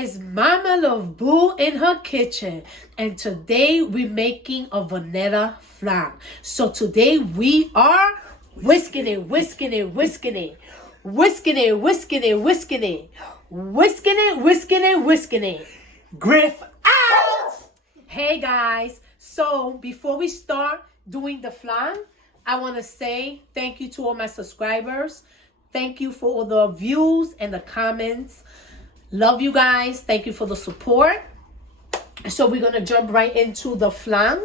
It's Mama Love Boo in her kitchen, and today we're making a vanilla flan. So today we are whisking it, whisking it, whisking it, whisking it, whisking it, whisking it, whisking it, whisking it, whisking it. Griff out! Hey guys, so before we start doing the flan, I want to say thank you to all my subscribers. Thank you for all the views and the comments. Love you guys. Thank you for the support. So we're going to jump right into the flan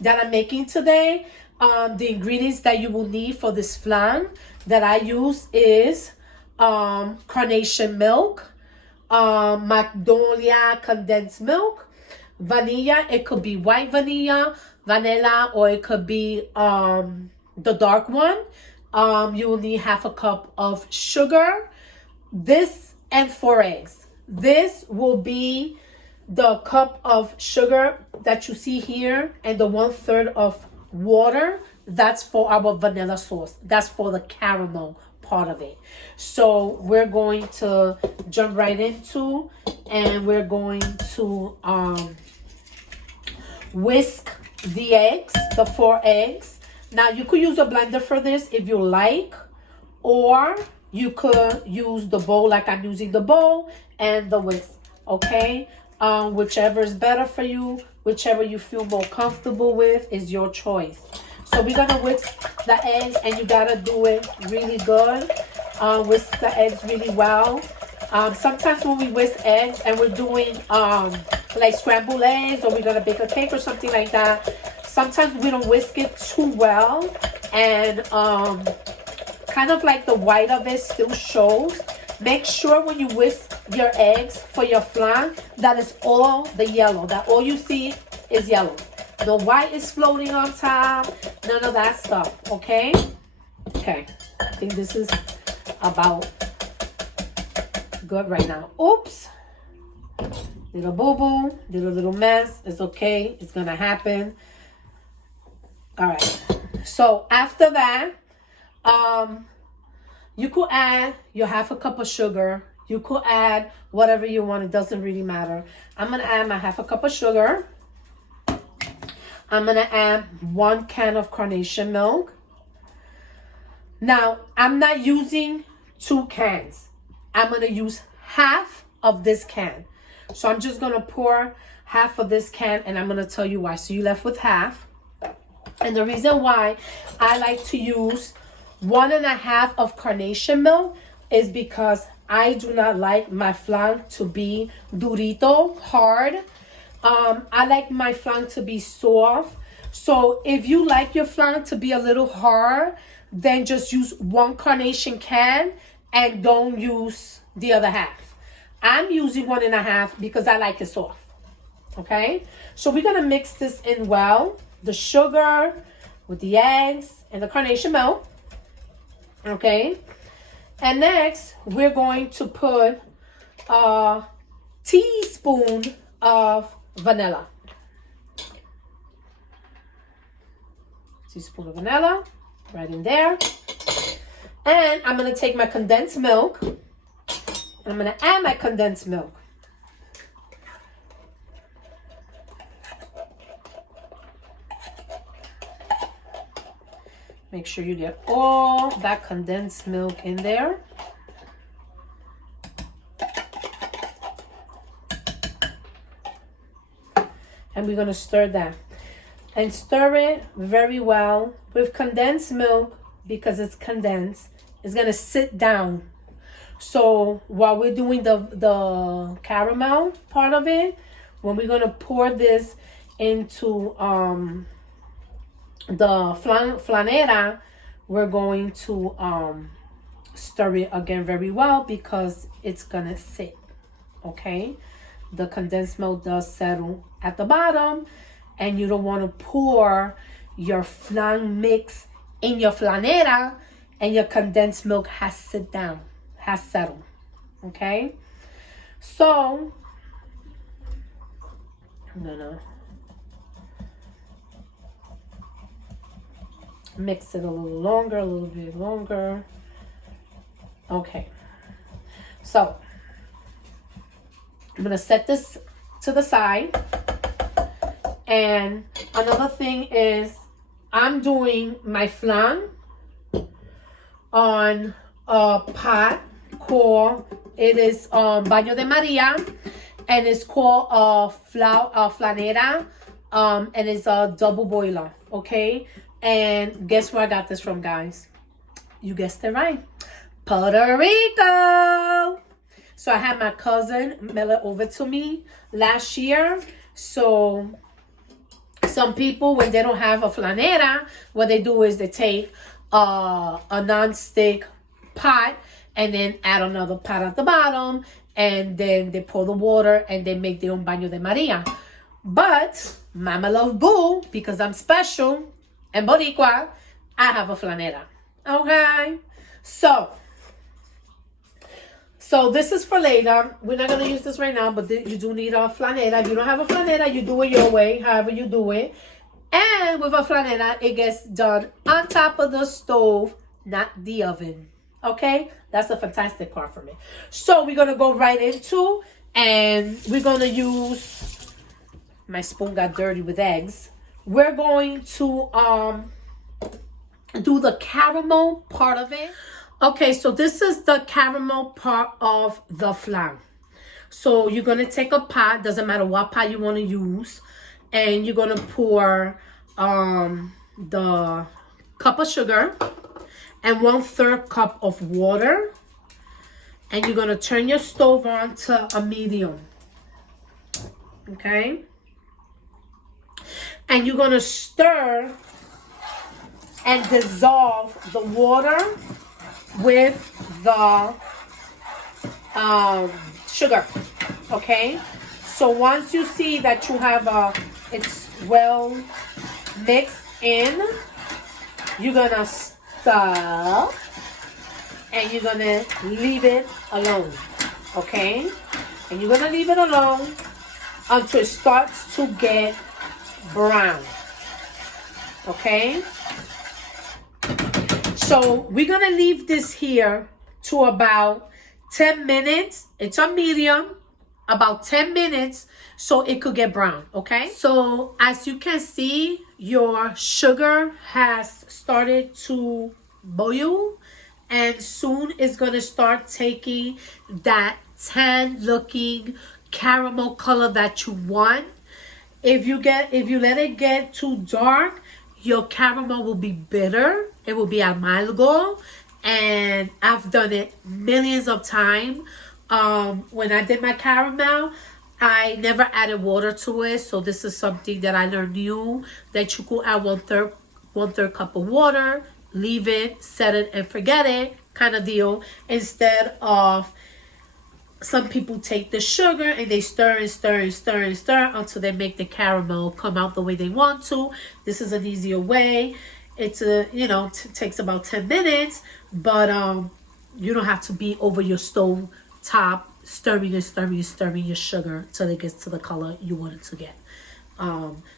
that I'm making today. The ingredients that you will need for this flan that I use is carnation milk, Magnolia condensed milk, vanilla. It could be white vanilla, or it could be the dark one. You will need half a cup of sugar. And 4 eggs. This will be the cup of sugar that you see here, and the 1/3 of water. That's for our vanilla sauce. That's for the caramel part of it. So we're going to jump right into, and we're going to whisk the eggs, the 4 eggs. Now you could use a blender for this if you like, or you could use the bowl like I'm using the bowl and the whisk, okay? Whichever is better for you, whichever you feel more comfortable with is your choice. So we're gonna whisk the eggs, and you gotta do it really good. Whisk the eggs really well. Sometimes when we whisk eggs and we're doing like scrambled eggs, or we're gonna bake a cake or something like that, sometimes we don't whisk it too well, and kind of like the white of it still shows. Make sure when you whisk your eggs for your flan that it's all the yellow, that all you see is yellow. No white is floating on top, none of that stuff, okay? Okay, I think this is about good right now. Oops, little boo-boo, did a little mess. It's okay, it's gonna happen. All right, so after that, you could add your half a cup of sugar. You could add whatever you want. It doesn't really matter. I'm going to add my half a cup of sugar. I'm going to add 1 can of carnation milk. Now, I'm not using 2 cans. I'm going to use half of this can. So I'm just going to pour half of this can, and I'm going to tell you why. So you left with half. And the reason why I like to use 1.5 of carnation milk is because I do not like my flan to be durito, hard. I like my flan to be soft. So if you like your flan to be a little hard, then just use 1 carnation can and don't use the other half. I'm using 1.5 because I like it soft. Okay, so we're gonna mix this in well, the sugar with the eggs and the carnation milk. Okay, and next we're going to put a teaspoon of vanilla. Teaspoon of vanilla right in there. And I'm going to take my condensed milk. I'm going to add my condensed milk. Make sure you get all that condensed milk in there. And we're going to stir that. And stir it very well. With condensed milk, because it's condensed, it's going to sit down. So while we're doing the caramel part of it, when we're going to pour this into the flanera, we're going to stir it again very well because it's gonna sit. Okay, the condensed milk does settle at the bottom, and you don't want to pour your flan mix in your flanera and your condensed milk has settled. Okay, so I'm gonna mix it a little bit longer. Okay, so I'm gonna set this to the side. And another thing is I'm doing my flan on a pot called, it is Baño de Maria, and it's called flanera, and it's a double boiler, okay? And guess where I got this from, guys? You guessed it right, Puerto Rico. So I had my cousin mail it over to me last year. So some people, when they don't have a flanera, what they do is they take a non-stick pot and then add another pot at the bottom, and then they pour the water and they make their own baño de Maria. But Mama Love Boo, because I'm special and Boricua, I have a flanera. Okay, so this is for later. We're not gonna use this right now, but you do need a flanera. If you don't have a flanera, you do it your way, however you do it. And with a flanera, it gets done on top of the stove, not the oven. Okay, that's the fantastic part for me. So we're gonna go right into, and we're gonna use, my spoon got dirty with eggs. We're going to do the caramel part of it. Okay, so this is the caramel part of the flan. So you're gonna take a pot, doesn't matter what pot you want to use, and you're gonna pour the cup of sugar and 1/3 cup of water, and you're gonna turn your stove on to a medium. Okay, and you're gonna stir and dissolve the water with the sugar. Okay, so once you see that you have it's well mixed in, you're gonna stop and you're gonna leave it alone. Okay, and you're gonna leave it alone until it starts to get brown. Okay, so we're gonna leave this here to about 10 minutes. It's on medium, about 10 minutes, so it could get brown. Okay, so as you can see, your sugar has started to boil, and soon it's gonna start taking that tan looking caramel color that you want. If you let it get too dark, your caramel will be bitter. It will be amargo, and I've done it millions of times. When I did my caramel, I never added water to it, so this is something that I learned new, that you could add 1/3 cup of water, leave it, set it, and forget it kind of deal, instead of some people take the sugar and they stir and stir and stir and stir until they make the caramel come out the way they want to. This is an easier way. It's takes about 10 minutes, but you don't have to be over your stove top stirring and stirring and stirring your sugar till it gets to the color you want it to get.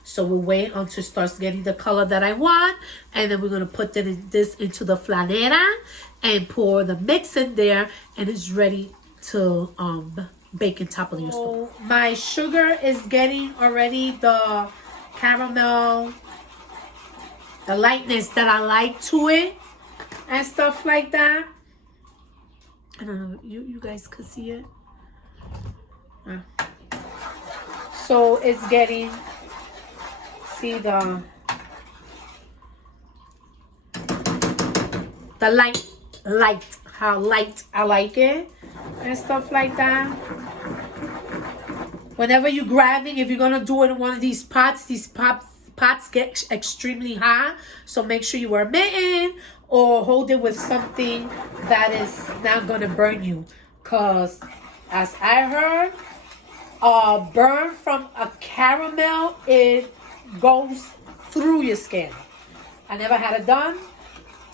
So we'll wait until it starts getting the color that I want, and then we're gonna put this into the flanera and pour the mix in there, and it's ready to bake on top of your stove. My sugar is getting already the caramel, the lightness that I like to it, and stuff like that. I don't know, you guys could see it. So it's getting, see the light, how light I like it, and stuff like that. Whenever you're grabbing, if you're gonna do it in one of these pots get extremely hot, so make sure you wear a mitten or hold it with something that is not gonna burn you, because as I heard, burn from a caramel, it goes through your skin. I never had it done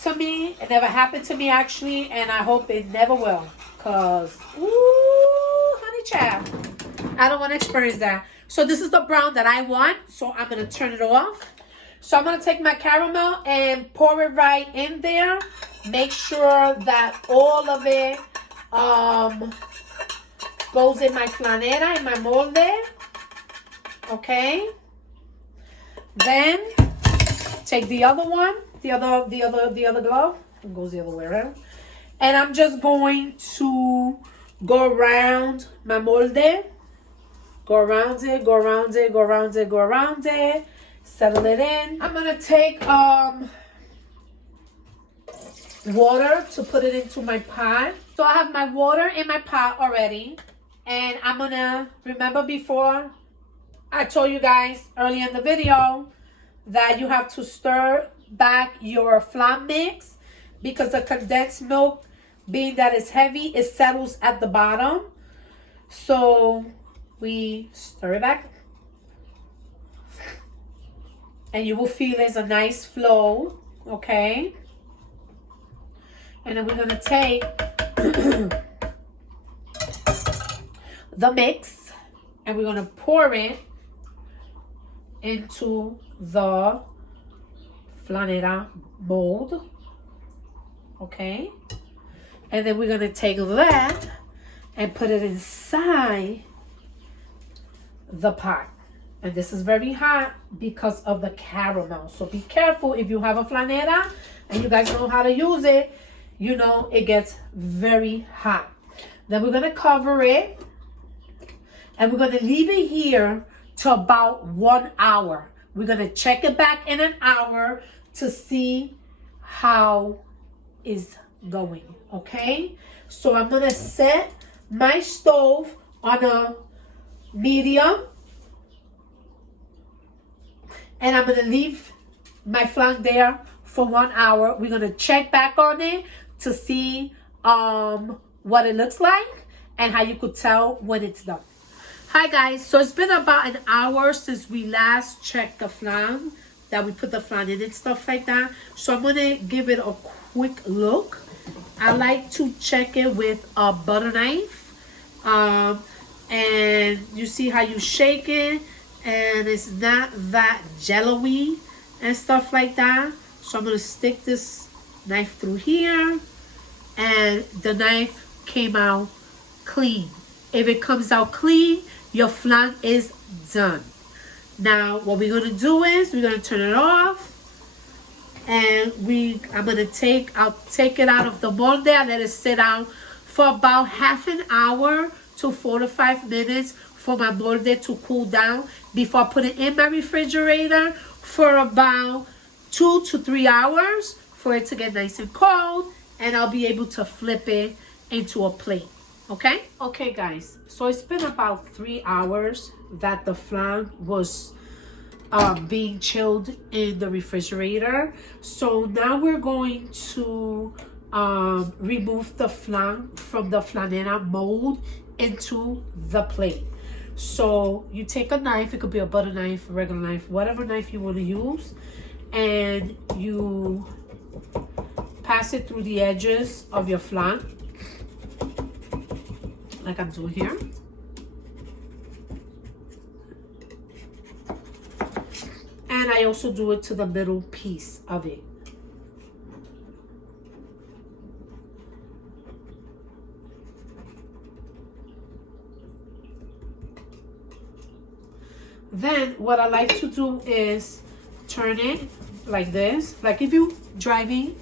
to me. It never happened to me, actually, and I hope it never will, because ooh, honey child, I don't want to experience that. So this is the brown that I want, so I'm going to turn it off. So I'm going to take my caramel and pour it right in there. Make sure that all of it goes in my flanera, in my molde. Okay. Then take the other one, the other glove. It goes the other way around. And I'm just going to go around my molde. Go around it, go around it, go around it, go around it. Settle it in. I'm gonna take water to put it into my pot. So I have my water in my pot already. And I'm gonna, remember before I told you guys earlier in the video that you have to stir back your flan mix because the condensed milk, being that it's heavy, it settles at the bottom. So we stir it back. And you will feel there's a nice flow, okay? And then we're going to take the mix and we're going to pour it into the flanera mold, okay? And then we're going to take that and put it inside the pot. And this is very hot because of the caramel. So be careful if you have a flanera and you guys know how to use it. You know it gets very hot. Then we're going to cover it. And we're going to leave it here to about 1 hour. We're going to check it back in an hour to see how it's going. Okay? So I'm going to set my stove on a medium. And I'm going to leave my flan there for 1 hour. We're going to check back on it to see what it looks like and how you could tell when it's done. Hi guys, so it's been about an hour since we last checked the flan, that we put the flan in and stuff like that. So I'm going to give it a quick look. I like to check it with a butter knife. And you see how you shake it. And it's not that jello-y and stuff like that. So I'm going to stick this knife through here. And the knife came out clean. If it comes out clean, your flan is done. Now, what we're going to do is we're going to turn it off. And I'll take it out of the molde and let it sit out for about half an hour to 4 to 5 minutes for my molde to cool down before I put it in my refrigerator for about 2 to 3 hours for it to get nice and cold, and I'll be able to flip it into a plate. Okay? Okay, guys. So it's been about 3 hours that the flan was being chilled in the refrigerator. So now we're going to remove the flan from the flanera mold into the plate. So you take a knife, it could be a butter knife, a regular knife, whatever knife you want to use, and you pass it through the edges of your flan, like I'm doing here. And I also do it to the middle piece of it. Then what I like to do is turn it like this. Like if you're driving,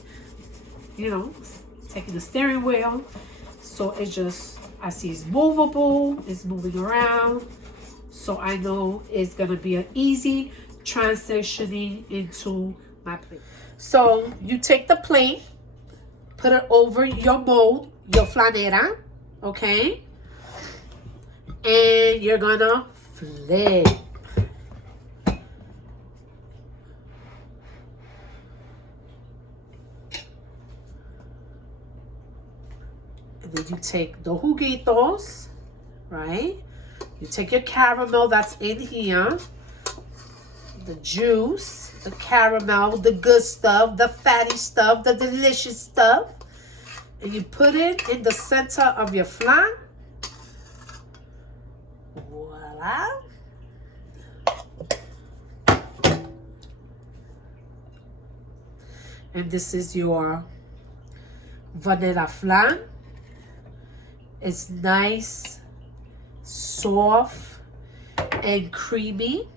you know, taking the steering wheel. So it's just, I see it's movable, it's moving around. So I know it's gonna be an easy transitioning into my plate. So you take the plate, put it over your mold, your flanera, okay? And you're gonna flip. And then you take the juguitos, right? You take your caramel that's in here, the juice, the caramel, the good stuff, the fatty stuff, the delicious stuff, and you put it in the center of your flan. Voila. And this is your vanilla flan. It's nice soft and creamy,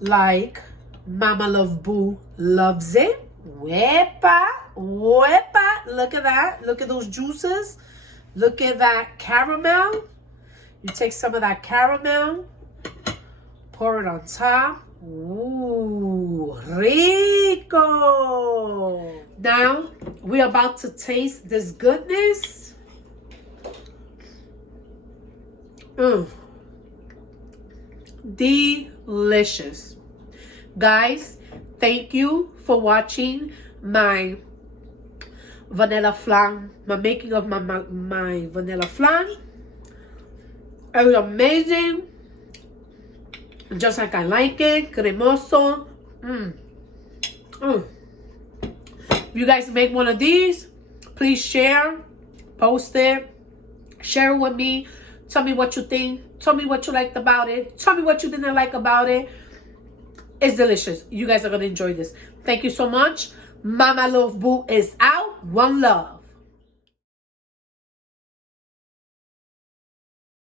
like Mama Love Boo loves it. Wepa, wepa. Look at that. Look at those juices. Look at that caramel. You take some of that caramel, pour it on top. Ooh, rico. Now, we're about to taste this goodness. Delicious. Guys, thank you for watching my vanilla flan, my making of my vanilla flan. It was amazing, just like I like it, cremoso. If you guys make one of these, please share, post it, share it with me. Tell me what you think. Tell me what you liked about it. Tell me what you didn't like about it. It's delicious. You guys are going to enjoy this. Thank you so much. Mama Love Boo is out. One love.